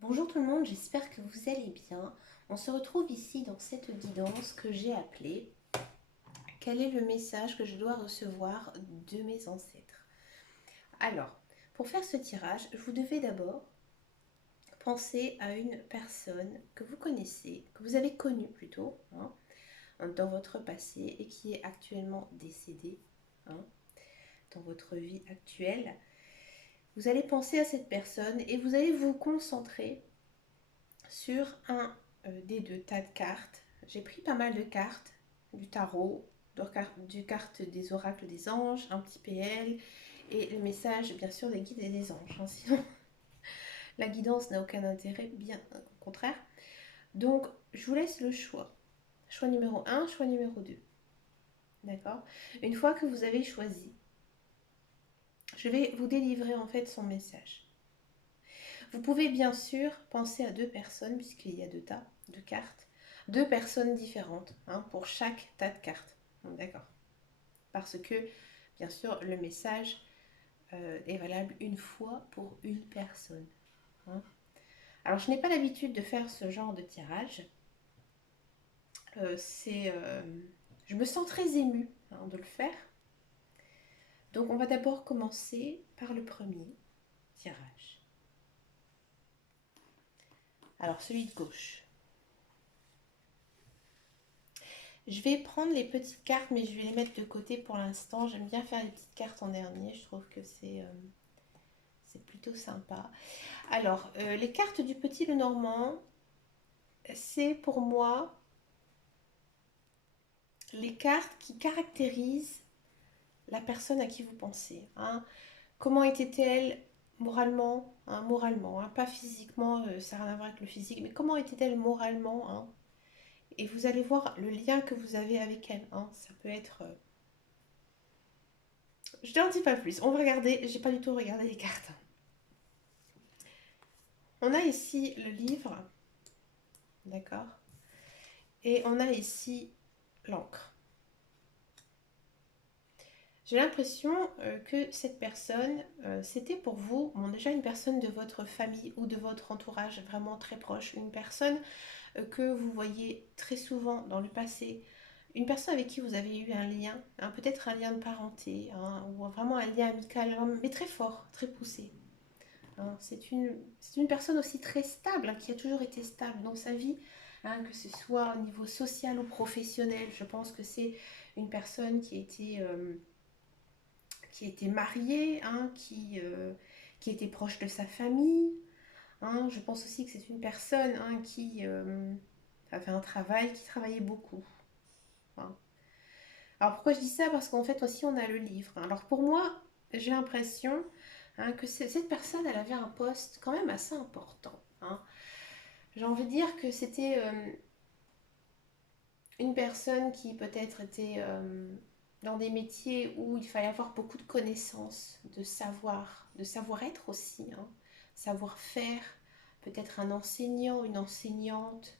Bonjour tout le monde, j'espère que vous allez bien. On se retrouve ici dans cette guidance que j'ai appelée Quel est le message que je dois recevoir de mes ancêtres? Alors, pour faire ce tirage, vous devez d'abord penser à une personne que vous connaissez, que vous avez connue plutôt, dans votre passé et qui est actuellement décédée, hein, dans votre vie actuelle. Vous allez penser à cette personne et vous allez vous concentrer sur un des deux tas de cartes. J'ai pris pas mal de cartes, du tarot, du carte des oracles des anges, un petit PL et le message bien sûr des guides et des anges. Sinon, la guidance n'a aucun intérêt, bien au contraire. Donc, je vous laisse le choix. Choix numéro un, choix numéro 2. D'accord? Une fois que vous avez choisi, je vais vous délivrer en fait son message. Vous pouvez bien sûr penser à deux personnes, puisqu'il y a deux tas de cartes, deux personnes différentes pour chaque tas de cartes. D'accord. Parce que, bien sûr, le message est valable une fois pour une personne. Alors, je n'ai pas l'habitude de faire ce genre de tirage. Je me sens très émue de le faire. Donc, on va d'abord commencer par le premier tirage. Alors, celui de gauche. Je vais prendre les petites cartes, mais je vais les mettre de côté pour l'instant. J'aime bien faire les petites cartes en dernier. Je trouve que c'est plutôt sympa. Alors, les cartes du petit Lenormand, c'est pour moi les cartes qui caractérisent la personne à qui vous pensez. Comment était-elle moralement, pas physiquement, ça n'a rien à voir avec le physique, mais comment était-elle moralement. Et vous allez voir le lien que vous avez avec elle. Ça peut être je n'en dis pas plus. On va regarder. J'ai pas du tout regardé les cartes. On a ici le livre. D'accord. Et on a ici l'encre. J'ai l'impression que cette personne, c'était pour vous, déjà une personne de votre famille ou de votre entourage vraiment très proche. Une personne que vous voyez très souvent dans le passé. Une personne avec qui vous avez eu un lien, peut-être un lien de parenté, ou vraiment un lien amical, mais très fort, très poussé. C'est une personne aussi très stable, qui a toujours été stable dans sa vie, que ce soit au niveau social ou professionnel. Je pense que c'est une personne qui a été mariée, qui était proche de sa famille. Je pense aussi que c'est une personne qui a fait un travail, qui travaillait beaucoup. hein. Alors pourquoi je dis ça? Parce qu'en fait aussi on a le livre. Alors pour moi, j'ai l'impression que cette personne, elle avait un poste quand même assez important. J'ai envie de dire que c'était une personne qui peut-être était dans des métiers où il fallait avoir beaucoup de connaissances, de savoir-être aussi, savoir-faire, peut-être un enseignant, une enseignante,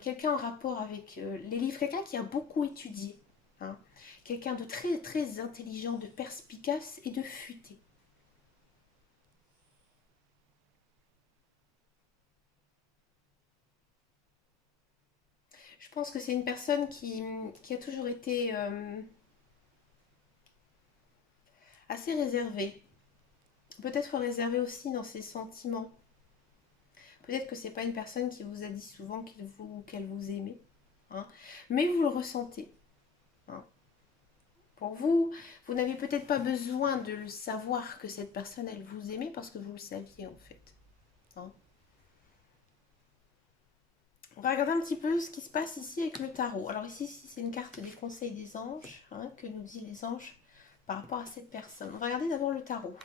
quelqu'un en rapport avec les livres, quelqu'un qui a beaucoup étudié, hein, quelqu'un de très très intelligent, de perspicace et de futé. Je pense que c'est une personne qui a toujours été assez réservée, peut-être réservée aussi dans ses sentiments. Peut-être que c'est pas une personne qui vous a dit souvent qu'elle vous aimait, hein, mais vous le ressentez. hein. Pour vous, vous n'avez peut-être pas besoin de le savoir que cette personne, elle vous aimait parce que vous le saviez en fait. hein. On va regarder un petit peu ce qui se passe ici avec le tarot. Alors ici, c'est une carte des conseils des anges, que nous disent les anges par rapport à cette personne. On va regarder d'abord le tarot.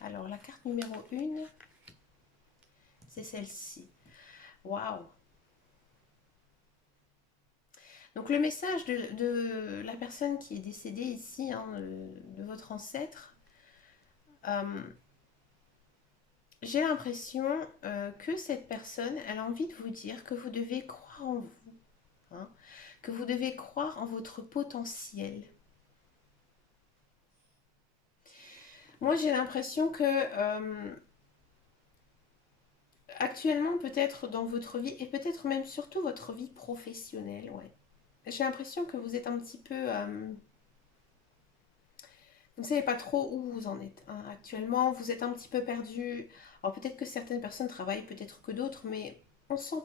Alors la carte numéro 1, c'est celle-ci. Waouh! Donc le message de la personne qui est décédée ici, de votre ancêtre, euh, j'ai l'impression que cette personne, elle a envie de vous dire que vous devez croire en vous, que vous devez croire en votre potentiel. Moi j'ai l'impression que actuellement peut-être dans votre vie et peut-être même surtout votre vie professionnelle, ouais. J'ai l'impression que vous êtes un petit peu, vous ne savez pas trop où vous en êtes, hein. Actuellement, vous êtes un petit peu perdu. Alors peut-être que certaines personnes travaillent, peut-être que d'autres, mais on sent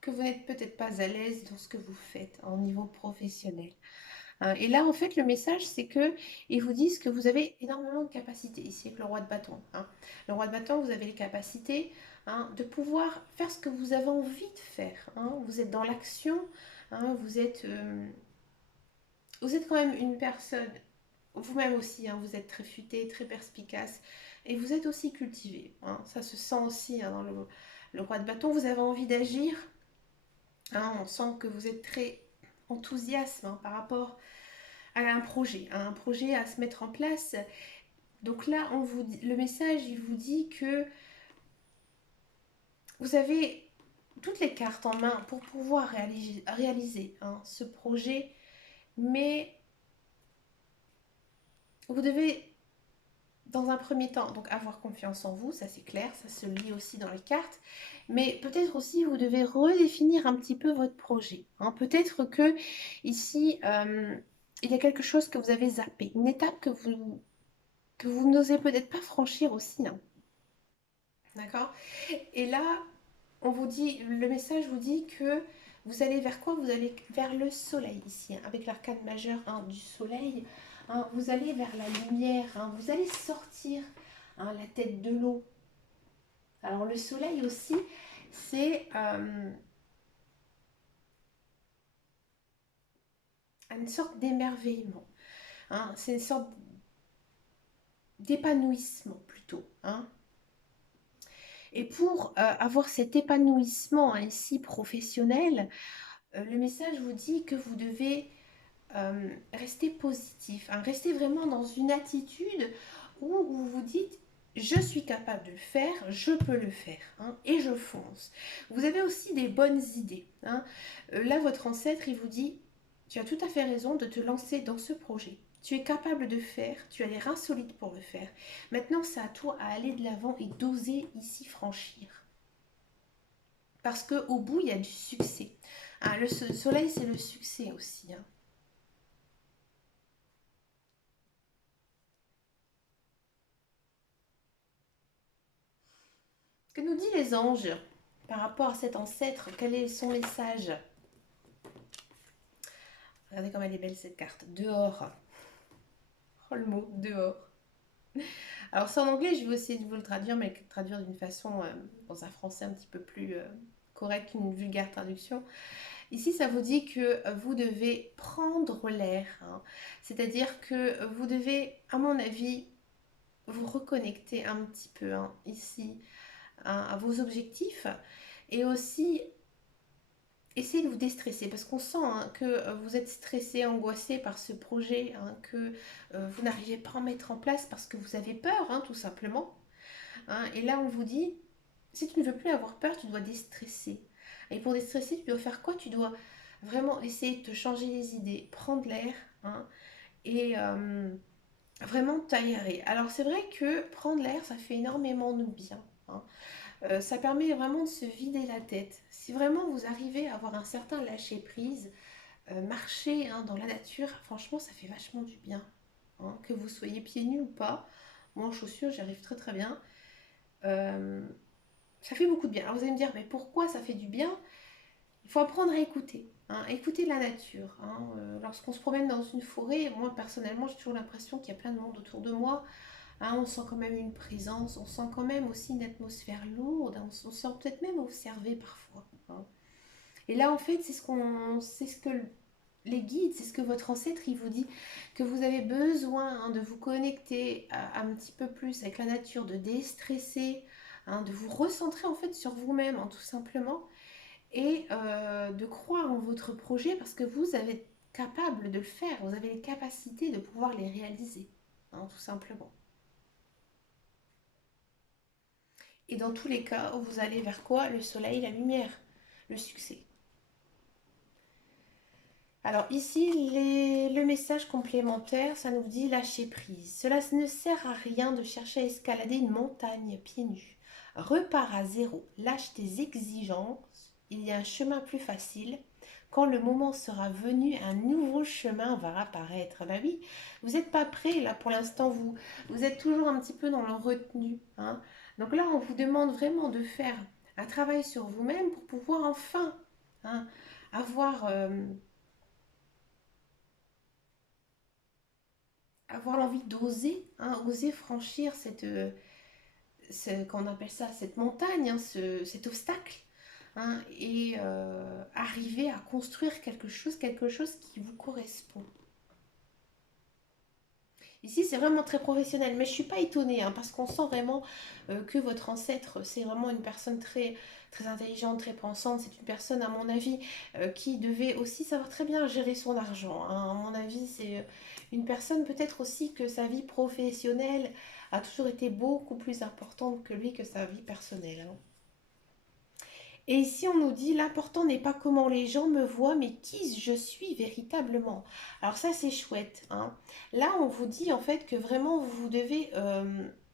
que vous n'êtes peut-être pas à l'aise dans ce que vous faites au niveau professionnel, hein. Et là, en fait, le message, c'est que ils vous disent que vous avez énormément de capacités ici avec le roi de bâton, hein. Le roi de bâton, vous avez les capacités, hein, de pouvoir faire ce que vous avez envie de faire, hein. Vous êtes dans l'action, hein, vous êtes quand même une personne, vous-même aussi, hein, vous êtes très futé, très perspicace, et vous êtes aussi cultivé, hein. Ça se sent aussi, hein, dans le roi de bâton. Vous avez envie d'agir, hein. On sent que vous êtes très enthousiaste, hein, par rapport à un projet à se mettre en place. Donc là, le message, il vous dit que vous avez toutes les cartes en main pour pouvoir réaliser, hein, ce projet, mais vous devez, dans un premier temps, donc avoir confiance en vous, ça c'est clair, ça se lit aussi dans les cartes, mais peut-être aussi vous devez redéfinir un petit peu votre projet, hein. Peut-être que ici, il y a quelque chose que vous avez zappé, une étape que vous n'osez peut-être pas franchir aussi, hein. D'accord? Et là, on vous dit, le message vous dit que vous allez vers quoi? Vous allez vers le soleil ici, hein, avec l'arcane majeur, hein, du soleil, hein. Vous allez vers la lumière, hein. Vous allez sortir, hein, la tête de l'eau. Alors le soleil aussi, c'est une sorte d'émerveillement, hein. C'est une sorte d'épanouissement plutôt, hein. Et pour avoir cet épanouissement, hein, ici professionnel, le message vous dit que vous devez rester positif, hein, rester vraiment dans une attitude où vous vous dites je suis capable de le faire, je peux le faire, hein, et je fonce. Vous avez aussi des bonnes idées, hein. Là, votre ancêtre, il vous dit tu as tout à fait raison de te lancer dans ce projet. Tu es capable de faire, tu as les reins solides pour le faire. Maintenant, c'est à toi à aller de l'avant et d'oser ici franchir. Parce qu'au bout, il y a du succès, hein. Le soleil, c'est le succès aussi, hein. Que nous dit les anges par rapport à cet ancêtre? Quel est son message? Regardez comme elle est belle cette carte. Dehors. Oh le mot, dehors. Alors c'est en anglais, je vais essayer de vous le traduire, mais le traduire d'une façon, dans un français un petit peu plus correct qu'une vulgaire traduction. Ici, ça vous dit que vous devez prendre l'air, hein. C'est-à-dire que vous devez, à mon avis, vous reconnecter un petit peu, hein, ici, hein, à vos objectifs et aussi essayez de vous déstresser parce qu'on sent, hein, que vous êtes stressé, angoissé par ce projet, hein, que vous n'arrivez pas à mettre en place parce que vous avez peur, hein, tout simplement, hein. Et là, on vous dit, si tu ne veux plus avoir peur, tu dois déstresser. Et pour déstresser, tu dois faire quoi? Tu dois vraiment essayer de te changer les idées, prendre l'air, hein, et vraiment t'aérer. Alors c'est vrai que prendre l'air, ça fait énormément de bien, hein. Ça permet vraiment de se vider la tête. Si vraiment vous arrivez à avoir un certain lâcher-prise, marcher, hein, dans la nature, franchement, ça fait vachement du bien, hein. Que vous soyez pieds nus ou pas, moi en chaussures, j'y arrive très très bien. Euh, Ça fait beaucoup de bien. Alors vous allez me dire, mais pourquoi ça fait du bien? Il faut apprendre à écouter, hein, écouter la nature, hein. Lorsqu'on se promène dans une forêt, moi personnellement, j'ai toujours l'impression qu'il y a plein de monde autour de moi, hein. On sent quand même une présence, on sent quand même aussi une atmosphère lourde, hein. On se sent peut-être même observé parfois, hein. Et là, en fait, c'est ce que les guides, c'est ce que votre ancêtre il vous dit, que vous avez besoin, hein, de vous connecter un petit peu plus avec la nature, de déstresser, hein, de vous recentrer en fait sur vous-même, hein, tout simplement, et de croire en votre projet parce que vous êtes capable de le faire, vous avez les capacités de pouvoir les réaliser, hein, tout simplement. Et dans tous les cas, vous allez vers quoi? Le soleil, la lumière, le succès. Alors ici, le message complémentaire, ça nous dit lâcher prise. Cela ne sert à rien de chercher à escalader une montagne pieds nus. Repars à zéro, lâche tes exigences. Il y a un chemin plus facile. Quand le moment sera venu, un nouveau chemin va apparaître. Bah oui, vous n'êtes pas prêt là pour l'instant, vous êtes toujours un petit peu dans le retenu, hein. Donc là, on vous demande vraiment de faire un travail sur vous-même pour pouvoir enfin, hein, avoir... avoir l'envie d'oser, hein, oser franchir qu'on appelle ça, cette montagne, hein, cet obstacle, hein, et arriver à construire quelque chose qui vous correspond. Ici, c'est vraiment très professionnel, mais je ne suis pas étonnée, hein, parce qu'on sent vraiment que votre ancêtre, c'est vraiment une personne très, très intelligente, très pensante. C'est une personne, à mon avis, qui devait aussi savoir très bien gérer son argent, hein. À mon avis, c'est une personne peut-être aussi que sa vie professionnelle a toujours été beaucoup plus importante que lui, que sa vie personnelle, hein. Et ici, on nous dit, l'important n'est pas comment les gens me voient, mais qui je suis véritablement. Alors ça, c'est chouette, hein. Là, on vous dit en fait que vraiment, vous devez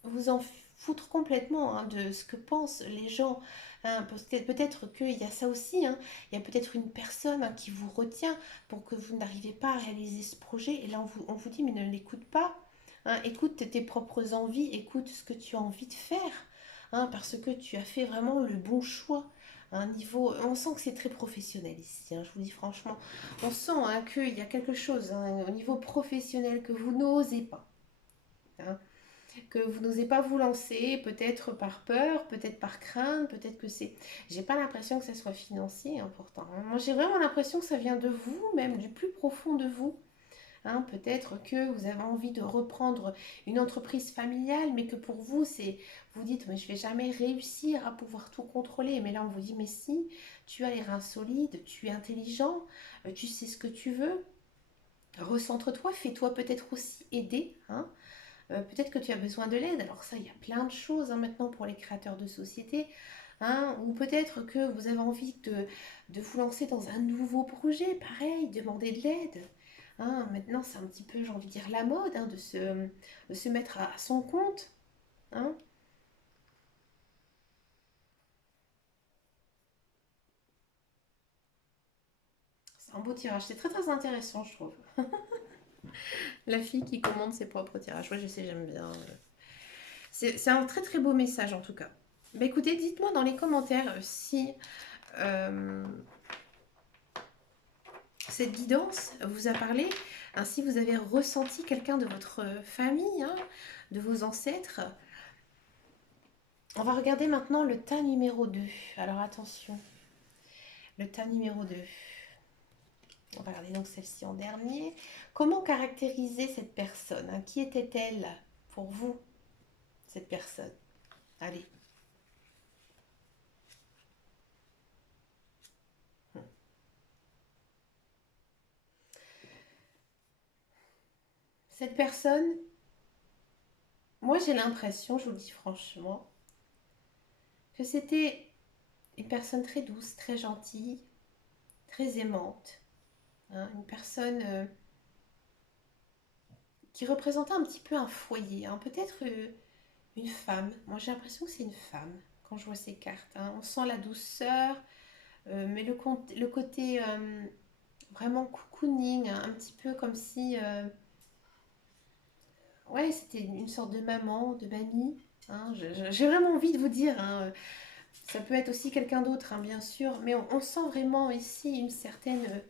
vous en foutre complètement, hein, de ce que pensent les gens, hein. Peut-être qu'il y a ça aussi, hein. Il y a peut-être une personne, hein, qui vous retient pour que vous n'arrivez pas à réaliser ce projet. Et là, on vous dit, mais ne l'écoute pas, hein. Écoute tes propres envies, écoute ce que tu as envie de faire, hein, parce que tu as fait vraiment le bon choix. Un niveau, on sent que c'est très professionnel ici, hein, je vous dis franchement. On sent, hein, qu'il y a quelque chose, hein, au niveau professionnel que vous n'osez pas, hein, que vous n'osez pas vous lancer, peut-être par peur, peut-être par crainte, peut-être que c'est... J'ai pas l'impression que ça soit financier, hein, pourtant, hein. Moi, j'ai vraiment l'impression que ça vient de vous, même du plus profond de vous. Hein, peut-être que vous avez envie de reprendre une entreprise familiale, mais que pour vous, c'est, vous dites, mais je vais jamais réussir à pouvoir tout contrôler. Mais là, on vous dit, mais si, tu as les reins solides, tu es intelligent, tu sais ce que tu veux. Recentre-toi, fais-toi peut-être aussi aider, hein. Peut-être que tu as besoin de l'aide. Alors ça, il y a plein de choses, hein, maintenant pour les créateurs de sociétés. Hein, ou peut-être que vous avez envie de vous lancer dans un nouveau projet, pareil, demander de l'aide. Hein, maintenant, c'est un petit peu, j'ai envie de dire, la mode, hein, de se mettre à son compte. Hein. C'est un beau tirage, c'est très très intéressant, je trouve. La fille qui commande ses propres tirages. Ouais, je sais, j'aime bien. C'est un très très beau message en tout cas. Mais écoutez, dites-moi dans les commentaires si euh, cette guidance vous a parlé, ainsi vous avez ressenti quelqu'un de votre famille, hein, de vos ancêtres. On va regarder maintenant le tas numéro 2. Alors attention, le tas numéro 2. On va regarder donc celle-ci en dernier. Comment caractériser cette personne, hein? Qui était-elle pour vous, cette personne? Allez. Cette personne, moi j'ai l'impression, je vous le dis franchement, que c'était une personne très douce, très gentille, très aimante, hein, une personne qui représentait un petit peu un foyer, hein, peut-être une femme. Moi j'ai l'impression que c'est une femme quand je vois ces cartes, hein. On sent la douceur, mais le côté vraiment cocooning, hein, un petit peu comme si, ouais, c'était une sorte de maman, de mamie, hein. J'ai vraiment envie de vous dire, hein, ça peut être aussi quelqu'un d'autre, hein, bien sûr, mais on sent vraiment ici une certaine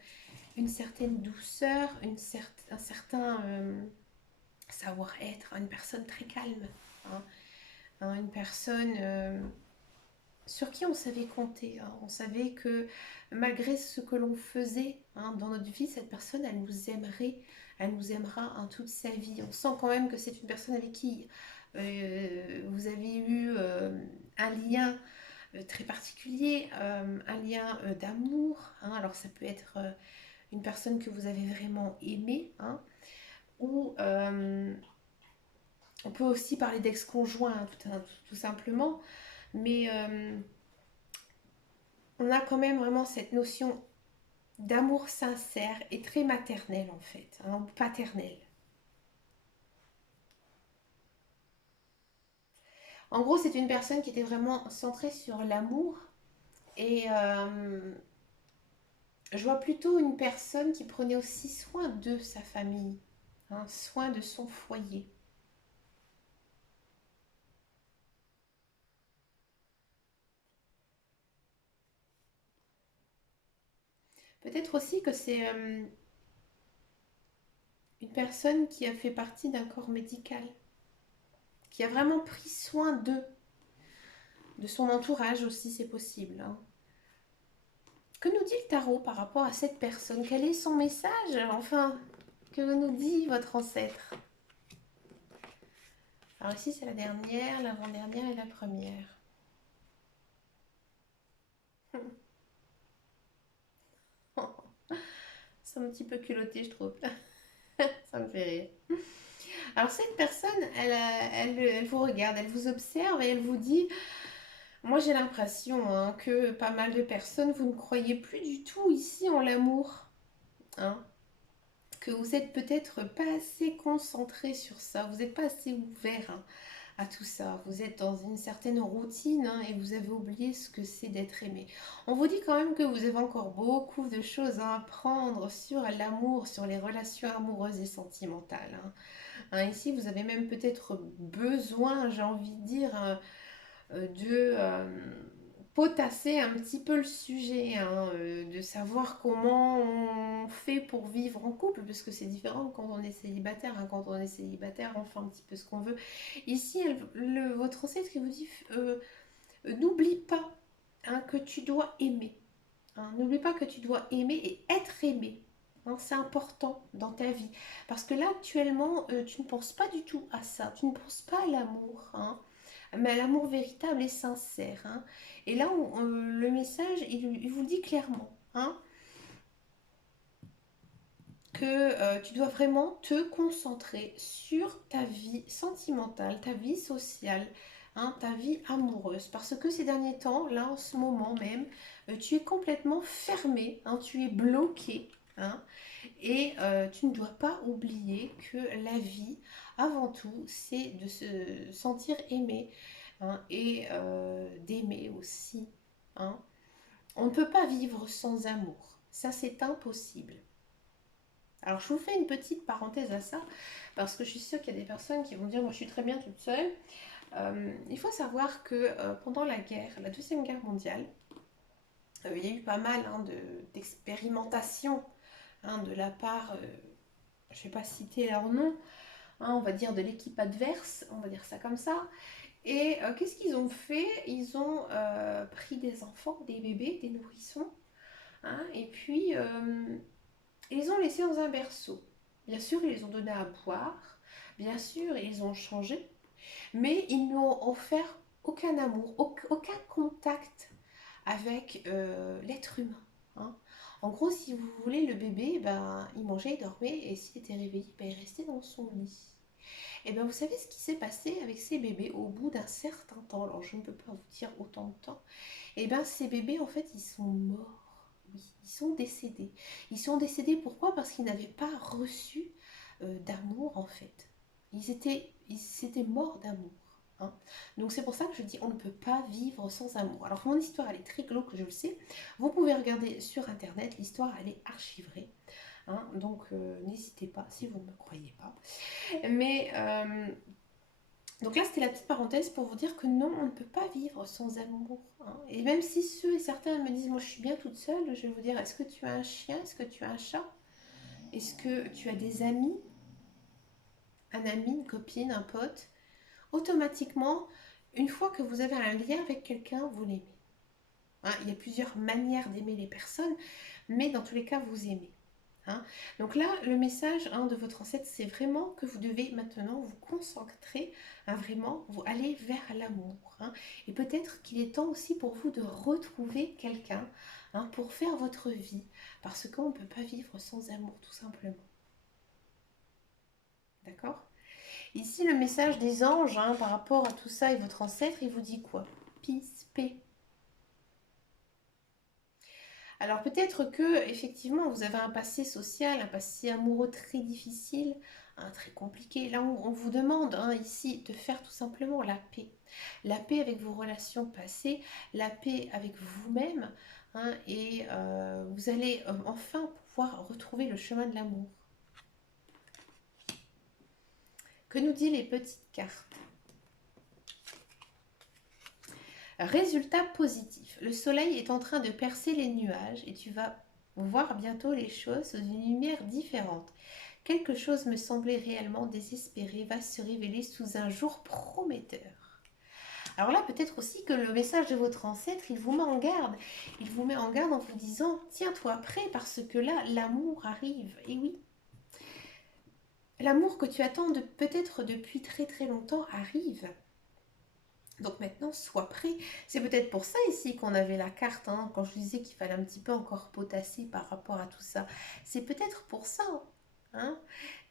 douceur, un certain savoir-être, hein, une personne très calme, hein, hein, une personne sur qui on savait compter, hein. On savait que malgré ce que l'on faisait, hein, dans notre vie, cette personne, elle nous aimerait, elle nous aimera, hein, toute sa vie. On sent quand même que c'est une personne avec qui vous avez eu un lien très particulier, un lien d'amour, hein. Alors ça peut être une personne que vous avez vraiment aimée, hein, ou on peut aussi parler d'ex-conjoint, hein, tout simplement, mais on a quand même vraiment cette notion d'amour sincère et très maternel en fait, hein, ou paternel. En gros, c'est une personne qui était vraiment centrée sur l'amour et je vois plutôt une personne qui prenait aussi soin de sa famille, hein, soin de son foyer. Peut-être aussi que c'est une personne qui a fait partie d'un corps médical, qui a vraiment pris soin de son entourage aussi, c'est possible, hein. Que nous dit le tarot par rapport à cette personne? Quel est son message? Enfin, que nous dit votre ancêtre? Alors ici, c'est la dernière, l'avant-dernière et la première. C'est un petit peu culotté, je trouve. Ça me fait rire. Alors cette personne, elle vous regarde, elle vous observe et elle vous dit, moi j'ai l'impression hein, que pas mal de personnes, vous ne croyez plus du tout ici en l'amour. Hein, que vous êtes peut-être pas assez concentré sur ça, vous n'êtes pas assez ouvert hein, à tout ça. Vous êtes dans une certaine routine hein, et vous avez oublié ce que c'est d'être aimé. On vous dit quand même que vous avez encore beaucoup de choses à apprendre sur l'amour, sur les relations amoureuses et sentimentales. Hein. Hein, ici, vous avez même peut-être besoin, j'ai envie de dire, de potasser un petit peu le sujet, hein, de savoir comment on fait pour vivre en couple, parce que c'est différent quand on est célibataire. Hein. Quand on est célibataire, on fait un petit peu ce qu'on veut. Ici, votre ancêtre qui vous dit n'oublie pas hein, que tu dois aimer. Hein. N'oublie pas que tu dois aimer et être aimé. Hein, c'est important dans ta vie. Parce que là, actuellement, tu ne penses pas du tout à ça. Tu ne penses pas à l'amour. Hein, mais à l'amour véritable et sincère. Hein. Et là, le message, il vous dit clairement hein, que tu dois vraiment te concentrer sur ta vie sentimentale, ta vie sociale, hein, ta vie amoureuse. Parce que ces derniers temps, là en ce moment même, tu es complètement fermé, hein, tu es bloqué. Hein, et tu ne dois pas oublier que la vie, avant tout, c'est de se sentir aimé hein, et d'aimer aussi. Hein. On ne peut pas vivre sans amour. Ça, c'est impossible. Alors, je vous fais une petite parenthèse à ça, parce que je suis sûre qu'il y a des personnes qui vont dire, moi, je suis très bien toute seule. Il faut savoir que pendant la guerre, la Deuxième Guerre mondiale, il y a eu pas mal hein, d'expérimentations hein, de la part, je ne vais pas citer leur nom, hein, on va dire de l'équipe adverse, on va dire ça comme ça. Et qu'est-ce qu'ils ont fait? Ils ont pris des enfants, des bébés, des nourrissons, hein, et puis ils les ont laissés dans un berceau. Bien sûr, ils les ont donné à boire, bien sûr, ils ont changé, mais ils n'ont offert aucun amour, aucun contact avec l'être humain. Hein. En gros, si vous voulez, le bébé, ben, il mangeait, il dormait, et s'il était réveillé, ben, il restait dans son lit. Et bien, vous savez ce qui s'est passé avec ces bébés au bout d'un certain temps. Alors, je ne peux pas vous dire autant de temps. Et bien, ces bébés, en fait, ils sont morts. Oui, ils sont décédés. Ils sont décédés pourquoi? Parce qu'ils n'avaient pas reçu d'amour, en fait. Ils étaient morts d'amour. Hein. Donc c'est pour ça que je dis on ne peut pas vivre sans amour. Alors mon histoire elle est très glauque, je le sais. Vous pouvez regarder sur internet, l'histoire elle est archivée. Hein. Donc n'hésitez pas si vous ne me croyez pas. Mais donc là, c'était la petite parenthèse pour vous dire que non, on ne peut pas vivre sans amour. Hein. Et même si ceux et certains me disent, moi je suis bien toute seule, je vais vous dire, est-ce que tu as un chien? Est-ce que tu as un chat? Est-ce que tu as des amis? Un ami, une copine, un pote? Automatiquement, une fois que vous avez un lien avec quelqu'un, vous l'aimez. Hein, il y a plusieurs manières d'aimer les personnes, mais dans tous les cas, vous aimez. Hein. Donc là, le message hein, de votre ancêtre, c'est vraiment que vous devez maintenant vous concentrer, hein, vraiment, vous aller vers l'amour. Hein. Et peut-être qu'il est temps aussi pour vous de retrouver quelqu'un hein, pour faire votre vie, parce qu'on ne peut pas vivre sans amour, tout simplement. D'accord? Ici, le message des anges hein, par rapport à tout ça et votre ancêtre, il vous dit quoi? Peace, paix. Alors peut-être que effectivement vous avez un passé social, un passé amoureux très difficile, hein, très compliqué. Là on vous demande hein, ici de faire tout simplement la paix. La paix avec vos relations passées, la paix avec vous-même, hein, et vous allez enfin pouvoir retrouver le chemin de l'amour. Que nous disent les petites cartes? Résultat positif. Le soleil est en train de percer les nuages et tu vas voir bientôt les choses sous une lumière différente. Quelque chose me semblait réellement désespéré va se révéler sous un jour prometteur. Alors là, peut-être aussi que le message de votre ancêtre, il vous met en garde. Il vous met en garde en vous disant, tiens-toi prêt parce que là, l'amour arrive. Et oui, l'amour que tu attends peut-être depuis très très longtemps arrive. Donc maintenant, sois prêt. C'est peut-être pour ça ici qu'on avait la carte, hein, quand je disais qu'il fallait un petit peu encore potasser par rapport à tout ça. C'est peut-être pour ça, hein,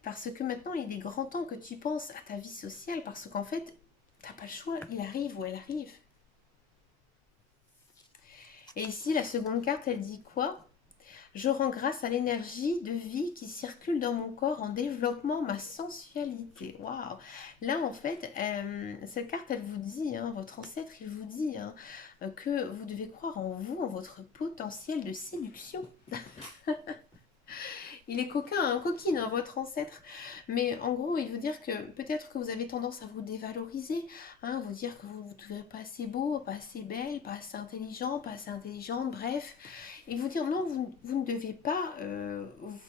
parce que maintenant, il est grand temps que tu penses à ta vie sociale, parce qu'en fait, t'as pas le choix, il arrive ou elle arrive. Et ici, la seconde carte, elle dit quoi? Je rends grâce à l'énergie de vie qui circule dans mon corps en développant ma sensualité. Waouh! Là, en fait, cette carte, elle vous dit, hein, votre ancêtre, il vous dit hein, que vous devez croire en vous, en votre potentiel de séduction. Il est coquin, hein, coquine, hein, votre ancêtre. Mais en gros, il veut dire que peut-être que vous avez tendance à vous dévaloriser, hein, vous dire que vous ne trouvez pas assez beau, pas assez belle, pas assez intelligent, pas assez intelligente, bref. Et vous dire non, vous ne devez pas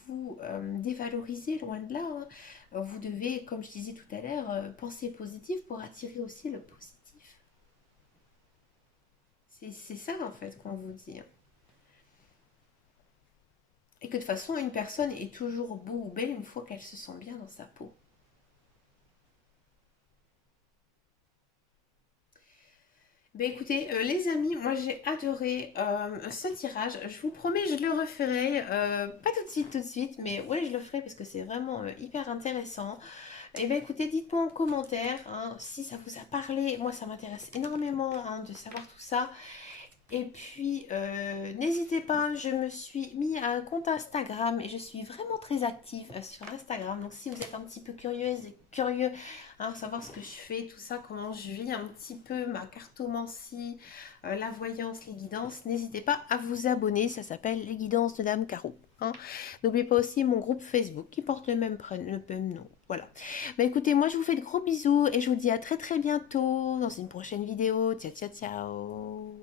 vous dévaloriser, loin de là. Hein. Vous devez, comme je disais tout à l'heure, penser positif pour attirer aussi le positif. C'est ça en fait qu'on vous dit. Hein. Et que de toute façon, une personne est toujours beau ou belle une fois qu'elle se sent bien dans sa peau. Ben écoutez, les amis, moi j'ai adoré ce tirage. Je vous promets, je le referai. Pas tout de suite, mais ouais, je le ferai parce que c'est vraiment hyper intéressant. Et ben écoutez, dites-moi en commentaire hein, si ça vous a parlé. Moi, ça m'intéresse énormément hein, de savoir tout ça. Et puis, n'hésitez pas, je me suis mis à un compte Instagram et je suis vraiment très active sur Instagram. Donc, si vous êtes un petit peu curieuse et curieux, hein, savoir ce que je fais, tout ça, comment je vis un petit peu ma cartomancie, la voyance, les guidances, n'hésitez pas à vous abonner. Ça s'appelle Les Guidances de Dame Caro. Hein. N'oubliez pas aussi mon groupe Facebook qui porte le même nom. Voilà. Bah écoutez, moi je vous fais de gros bisous et je vous dis à très très bientôt dans une prochaine vidéo. Ciao, ciao, ciao.